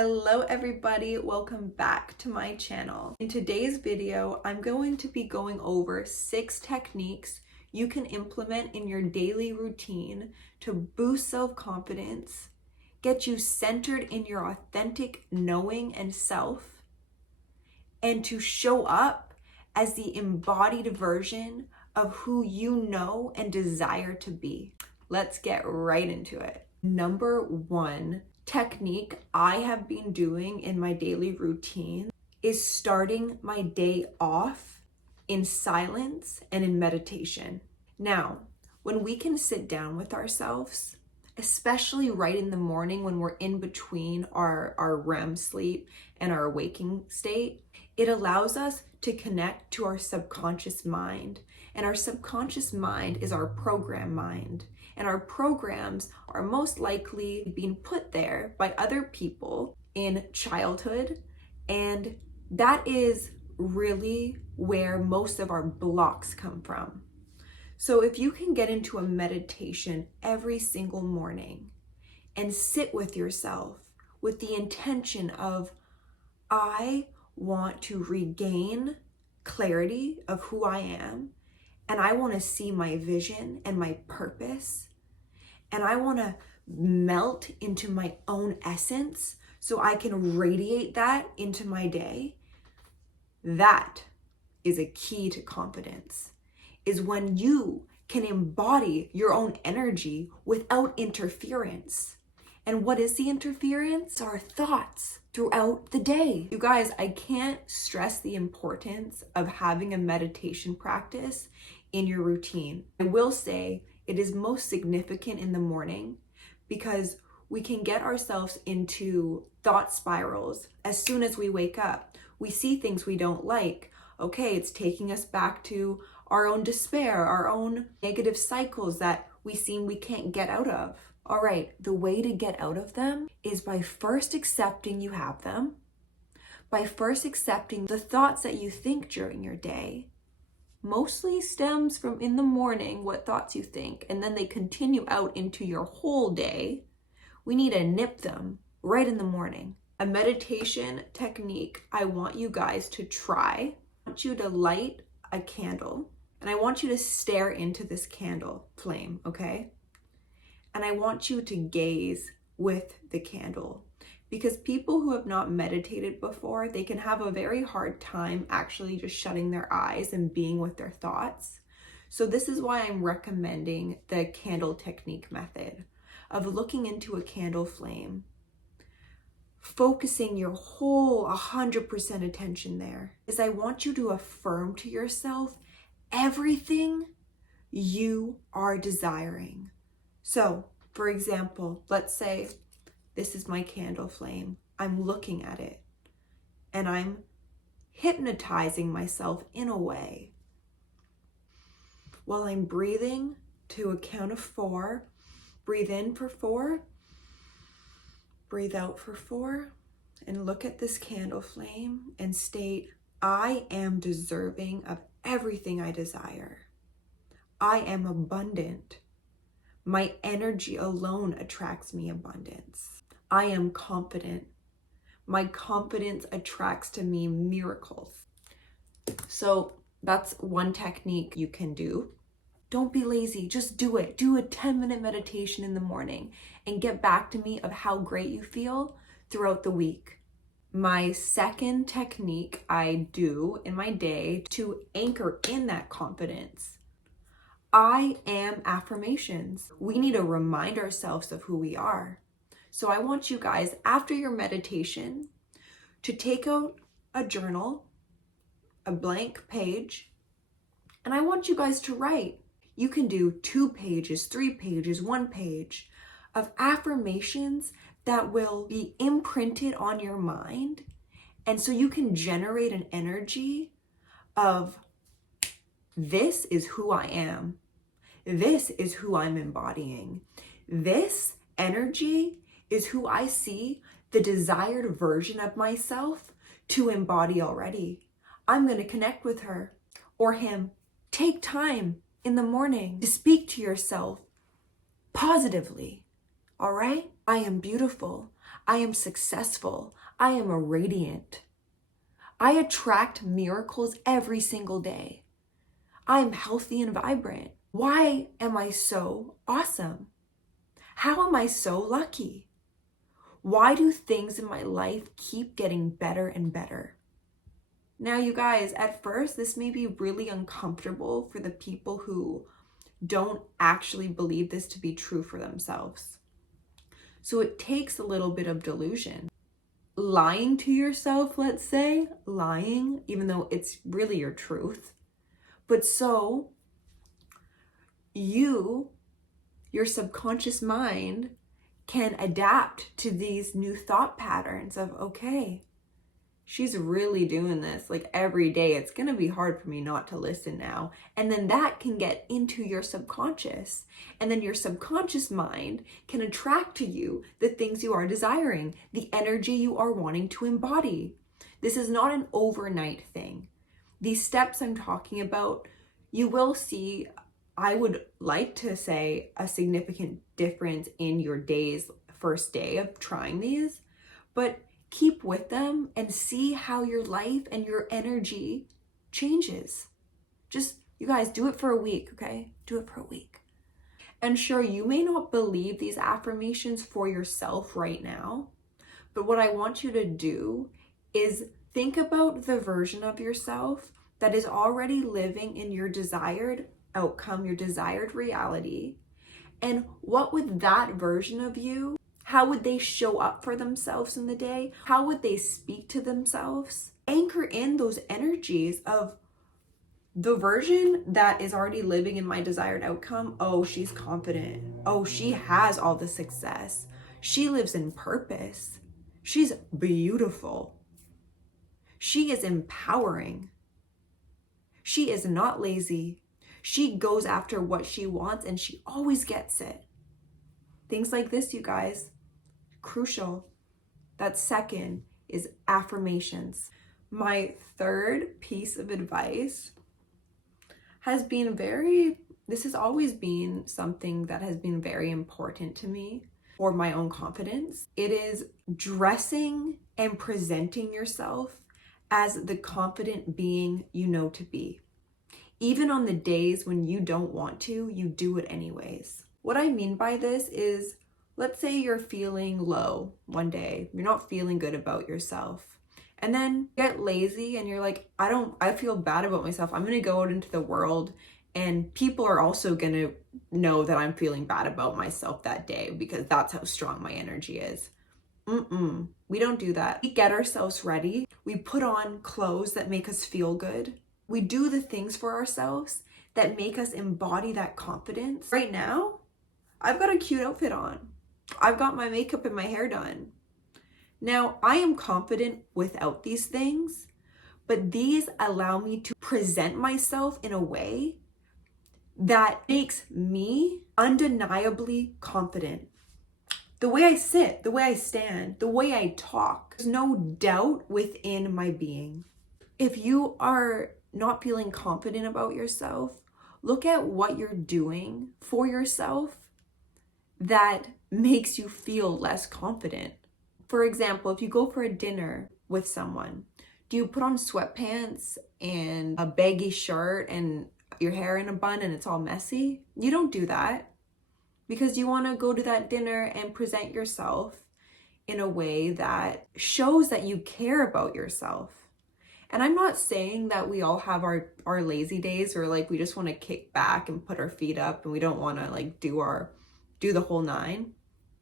Hello everybody, welcome back to my channel. In today's video, I'm going to be going over 6 techniques you can implement in your daily routine to boost self-confidence, get you centered in your authentic knowing and self, and to show up as the embodied version of who you know and desire to be. Let's get right into it. Number 1 technique I have been doing in my daily routine is starting my day off in silence and in meditation. Now, when we can sit down with ourselves, especially right in the morning when we're in between our REM sleep and our waking state, it allows us to connect to our subconscious mind. And our subconscious mind is our program mind. And our programs are most likely being put there by other people in childhood. And that is really where most of our blocks come from. So if you can get into a meditation every single morning and sit with yourself with the intention of, I want to regain clarity of who I am, and I want to see my vision and my purpose, and I want to melt into my own essence so I can radiate that into my day. That is a key to confidence, is when you can embody your own energy without interference. And what is the interference? Our thoughts throughout the day. You guys, I can't stress the importance of having a meditation practice in your routine. I will say it is most significant in the morning because we can get ourselves into thought spirals as soon as we wake up. We see things we don't like. Okay, it's taking us back to our own despair, our own negative cycles that we can't get out of. All right, the way to get out of them is by first accepting you have them, by first accepting the thoughts that you think during your day. Mostly stems from in the morning, what thoughts you think, and then they continue out into your whole day. We need to nip them right in the morning. A meditation technique I want you guys to try. I want you to light a candle, and I want you to stare into this candle flame, okay? And I want you to gaze with the candle, because people who have not meditated before, they can have a very hard time actually just shutting their eyes and being with their thoughts. So this is why I'm recommending the candle technique method of looking into a candle flame, focusing your whole 100% attention there, is I want you to affirm to yourself everything you are desiring. So, for example, let's say this is my candle flame. I'm looking at it and I'm hypnotizing myself in a way while I'm breathing to a count of 4. Breathe in for 4, breathe out for 4, and look at this candle flame and state, I am deserving of everything I desire. I am abundant. My energy alone attracts me abundance. I am confident. My confidence attracts to me miracles. So that's one technique you can do. Don't be lazy, just do it. Do a 10-minute meditation in the morning and get back to me of how great you feel throughout the week. My second technique I do in my day to anchor in that confidence, I am affirmations. We need to remind ourselves of who we are. So I want you guys, after your meditation, to take out a journal, a blank page, and I want you guys to write. You can do 2 pages, 3 pages, 1 page of affirmations that will be imprinted on your mind. And so you can generate an energy of, this is who I am. This is who I'm embodying. This energy is who I see the desired version of myself to embody already. I'm going to connect with her or him. Take time in the morning to speak to yourself positively. All right? I am beautiful. I am successful. I am radiant. I attract miracles every single day. I am healthy and vibrant. Why am I so awesome? How am I so lucky? Why do things in my life keep getting better and better? Now, you guys, at first, this may be really uncomfortable for the people who don't actually believe this to be true for themselves. So it takes a little bit of delusion. Lying to yourself, let's say, lying, even though it's really your truth. But so your subconscious mind can adapt to these new thought patterns of, okay, she's really doing this like every day. It's going to be hard for me not to listen now. And then that can get into your subconscious. And then your subconscious mind can attract to you the things you are desiring, the energy you are wanting to embody. This is not an overnight thing. These steps I'm talking about, you will see, I would like to say, a significant difference in your first day of trying these. But keep with them and see how your life and your energy changes. Just, you guys, do it for a week, okay? Do it for a week. And sure, you may not believe these affirmations for yourself right now, but what I want you to do is think about the version of yourself that is already living in your desired outcome, your desired reality. And what would that version of you, how would they show up for themselves in the day? How would they speak to themselves? Anchor in those energies of the version that is already living in my desired outcome. Oh, she's confident. Oh, she has all the success. She lives in purpose. She's beautiful. She is empowering. She is not lazy. She goes after what she wants and she always gets it. Things like this, you guys, crucial. That second is affirmations. My third piece of advice has been this has always been something that has been very important to me for my own confidence. It is dressing and presenting yourself as the confident being you know to be. Even on the days when you don't want to, you do it anyways. What I mean by this is, let's say you're feeling low one day, you're not feeling good about yourself, and then you get lazy and you're like, I feel bad about myself. I'm gonna go out into the world and people are also gonna know that I'm feeling bad about myself that day because that's how strong my energy is. We don't do that. We get ourselves ready. We put on clothes that make us feel good. We do the things for ourselves that make us embody that confidence. Right now, I've got a cute outfit on. I've got my makeup and my hair done. Now, I am confident without these things, but these allow me to present myself in a way that makes me undeniably confident. The way I sit, the way I stand, the way I talk, there's no doubt within my being. If you are not feeling confident about yourself, look at what you're doing for yourself that makes you feel less confident. For example, if you go for a dinner with someone, do you put on sweatpants and a baggy shirt and your hair in a bun and it's all messy? You don't do that because you want to go to that dinner and present yourself in a way that shows that you care about yourself. And I'm not saying that we all have our lazy days or like we just want to kick back and put our feet up and we don't want to like do the whole nine.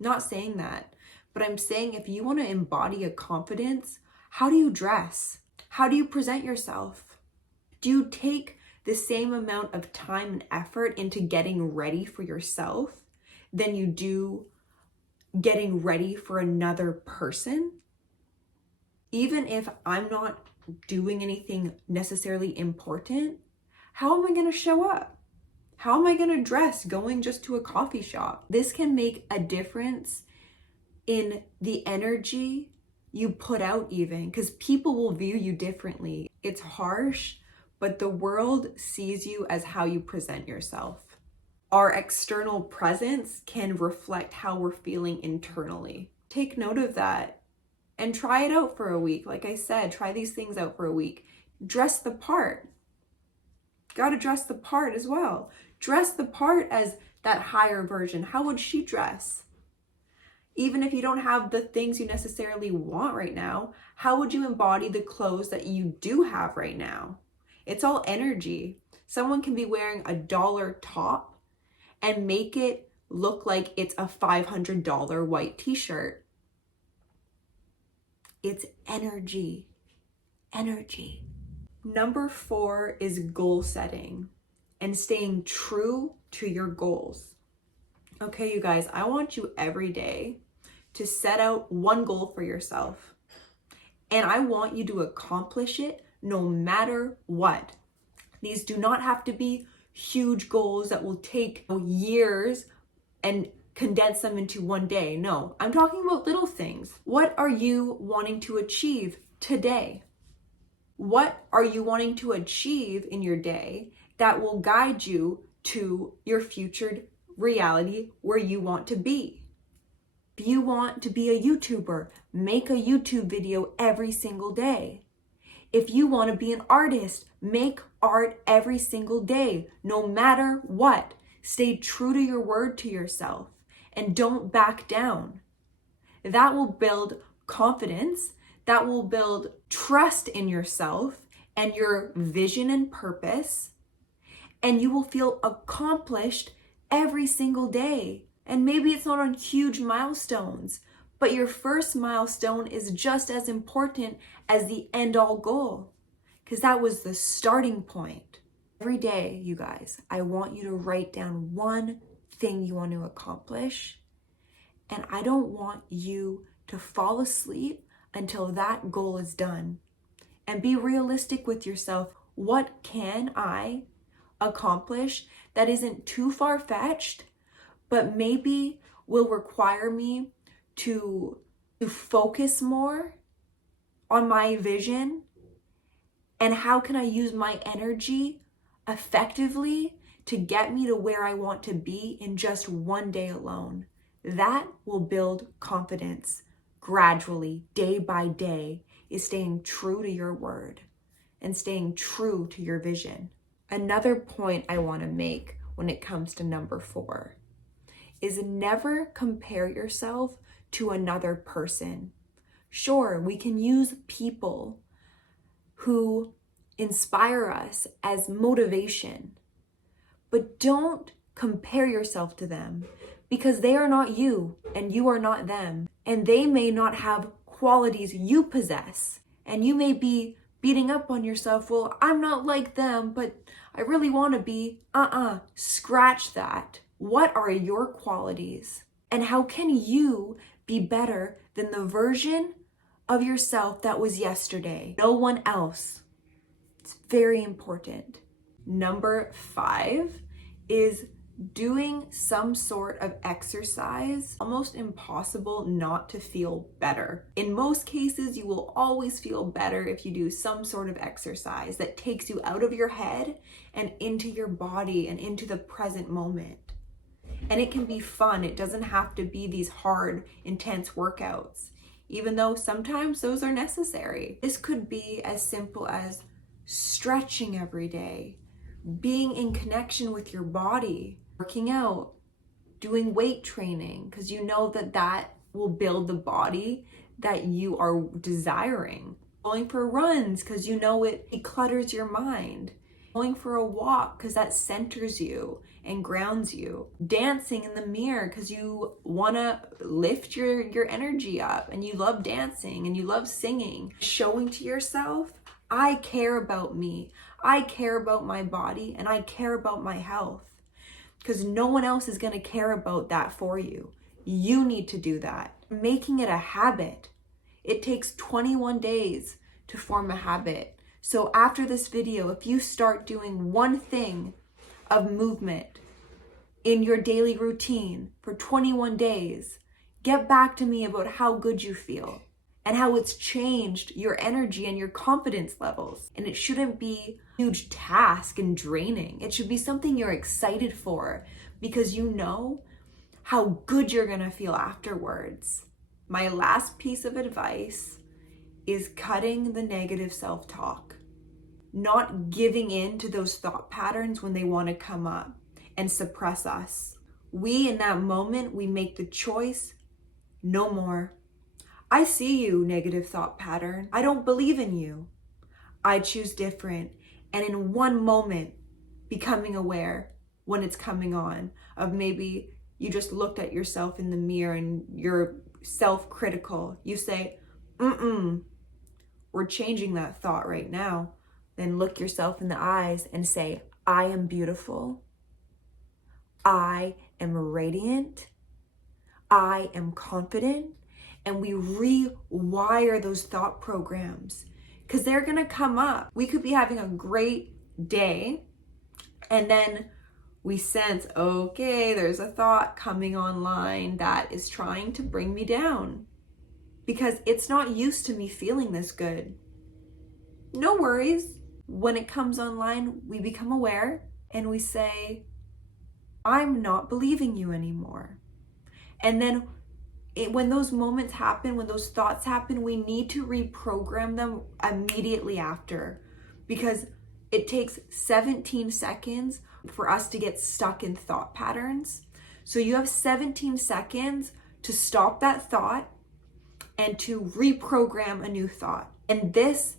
Not saying that. But I'm saying if you want to embody a confidence, how do you dress? How do you present yourself? Do you take the same amount of time and effort into getting ready for yourself than you do getting ready for another person? Even if I'm not doing anything necessarily important, how am I going to show up? How am I going to dress going just to a coffee shop? This can make a difference in the energy you put out, even because people will view you differently. It's harsh, but the world sees you as how you present yourself. Our external presence can reflect how we're feeling internally. take note of that and try it out for a week. Like I said, try these things out for a week. Dress the part. Gotta dress the part as well. Dress the part as that higher version. How would she dress? Even if you don't have the things you necessarily want right now, how would you embody the clothes that you do have right now? It's all energy. Someone can be wearing a $1 top and make it look like it's a $500 white t-shirt. It's energy. Energy. Number 4 is goal setting and staying true to your goals. Okay, you guys, I want you every day to set out one goal for yourself. And I want you to accomplish it no matter what. These do not have to be huge goals that will take years and condense them into one day. No, I'm talking about little things. What are you wanting to achieve today? What are you wanting to achieve in your day that will guide you to your future reality where you want to be? If you want to be a YouTuber, make a YouTube video every single day. If you want to be an artist, make art every single day, no matter what. Stay true to your word to yourself and don't back down. That will build confidence. That will build trust in yourself and your vision and purpose. And you will feel accomplished every single day. And maybe it's not on huge milestones, but your first milestone is just as important as the end all goal, because that was the starting point. Every day, you guys, I want you to write down one thing you want to accomplish. And I don't want you to fall asleep until that goal is done. And be realistic with yourself. What can I accomplish that isn't too far-fetched, but maybe will require me to focus more on my vision? And how can I use my energy effectively to get me to where I want to be in just one day alone? That will build confidence gradually, day by day, is staying true to your word and staying true to your vision. Another point I want to make when it comes to number 4 is never compare yourself to another person. Sure, we can use people who inspire us as motivation, but don't compare yourself to them, because they are not you and you are not them. And they may not have qualities you possess. And you may be beating up on yourself. Well, I'm not like them, but I really want to be. Scratch that. What are your qualities? And how can you be better than the version of yourself that was yesterday? No one else. It's very important. Number 5 is doing some sort of exercise. Almost impossible not to feel better. In most cases, you will always feel better if you do some sort of exercise that takes you out of your head and into your body and into the present moment. And it can be fun. It doesn't have to be these hard, intense workouts, even though sometimes those are necessary. This could be as simple as stretching every day, being in connection with your body, working out, doing weight training, because you know that will build the body that you are desiring. Going for runs because you know it declutters your mind. Going for a walk because that centers you and grounds you. Dancing in the mirror because you want to lift your energy up and you love dancing and you love singing. Showing to yourself, I care about me. I care about my body and I care about my health, because no one else is going to care about that for you. You need to do that. Making it a habit. It takes 21 days to form a habit. So after this video, if you start doing one thing of movement in your daily routine for 21 days, get back to me about how good you feel and how it's changed your energy and your confidence levels. And it shouldn't be a huge task and draining. It should be something you're excited for, because you know how good you're gonna feel afterwards. My last piece of advice is cutting the negative self-talk, not giving in to those thought patterns when they want to come up and suppress us. We, in that moment, we make the choice, no more. I see you, negative thought pattern. I don't believe in you. I choose different. And in one moment, becoming aware when it's coming on, of maybe you just looked at yourself in the mirror and you're self-critical. You say, we're changing that thought right now. Then look yourself in the eyes and say, I am beautiful. I am radiant. I am confident. And we rewire those thought programs because they're going to come up. We could be having a great day and then we sense, okay, there's a thought coming online that is trying to bring me down because it's not used to me feeling this good. No worries. When it comes online, we become aware and we say, I'm not believing you anymore. And then when those moments happen, when those thoughts happen, we need to reprogram them immediately after, because it takes 17 seconds for us to get stuck in thought patterns. So you have 17 seconds to stop that thought and to reprogram a new thought. And this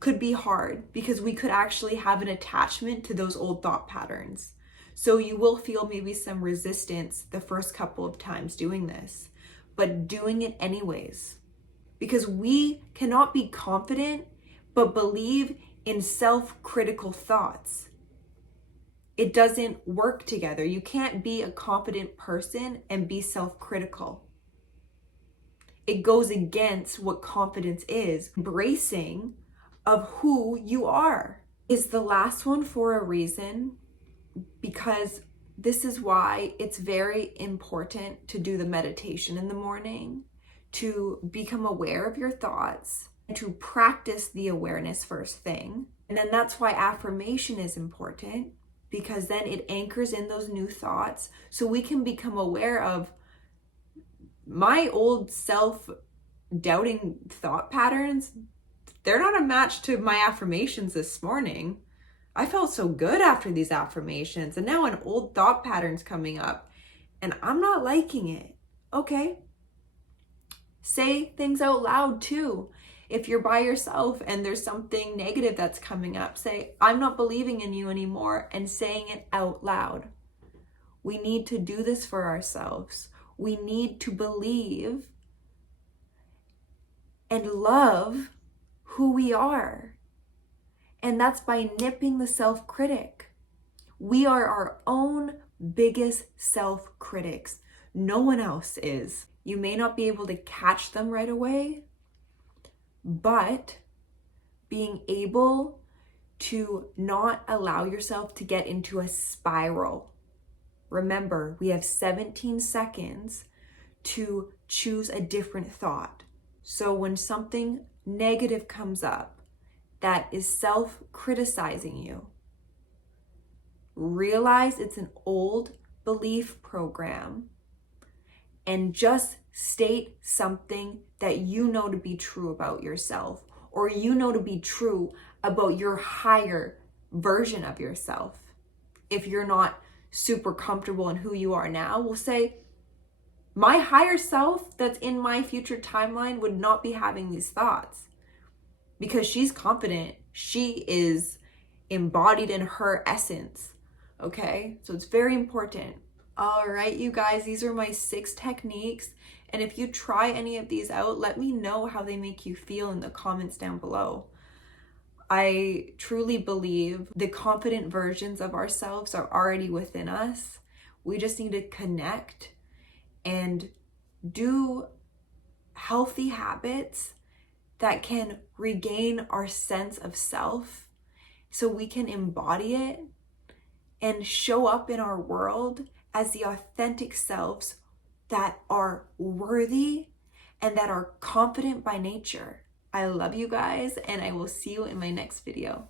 could be hard because we could actually have an attachment to those old thought patterns. So you will feel maybe some resistance the first couple of times doing this, but doing it anyways. Because we cannot be confident but believe in self-critical thoughts. It doesn't work together. You can't be a confident person and be self-critical. It goes against what confidence is. Embracing of who you are is the last one for a reason, because this is why it's very important to do the meditation in the morning, to become aware of your thoughts, and to practice the awareness first thing. And then that's why affirmation is important, because then it anchors in those new thoughts so we can become aware of my old self-doubting thought patterns. They're not a match to my affirmations this morning. I felt so good after these affirmations, and now an old thought pattern's coming up and I'm not liking it. Okay. Say things out loud too. If you're by yourself and there's something negative that's coming up, say, I'm not believing in you anymore, and saying it out loud. We need to do this for ourselves. We need to believe and love who we are. And that's by nipping the self-critic. We are our own biggest self-critics. No one else is. You may not be able to catch them right away, but being able to not allow yourself to get into a spiral. Remember, we have 17 seconds to choose a different thought. So when something negative comes up that is self-criticizing you, realize it's an old belief program and just state something that you know to be true about yourself, or you know to be true about your higher version of yourself. If you're not super comfortable in who you are now, we'll say, my higher self that's in my future timeline would not be having these thoughts because she's confident. She is embodied in her essence. Okay, so it's very important. All right, you guys, these are my 6 techniques. And if you try any of these out, let me know how they make you feel in the comments down below. I truly believe the confident versions of ourselves are already within us. We just need to connect and do healthy habits that can regain our sense of self so we can embody it and show up in our world as the authentic selves that are worthy and that are confident by nature. I love you guys, and I will see you in my next video.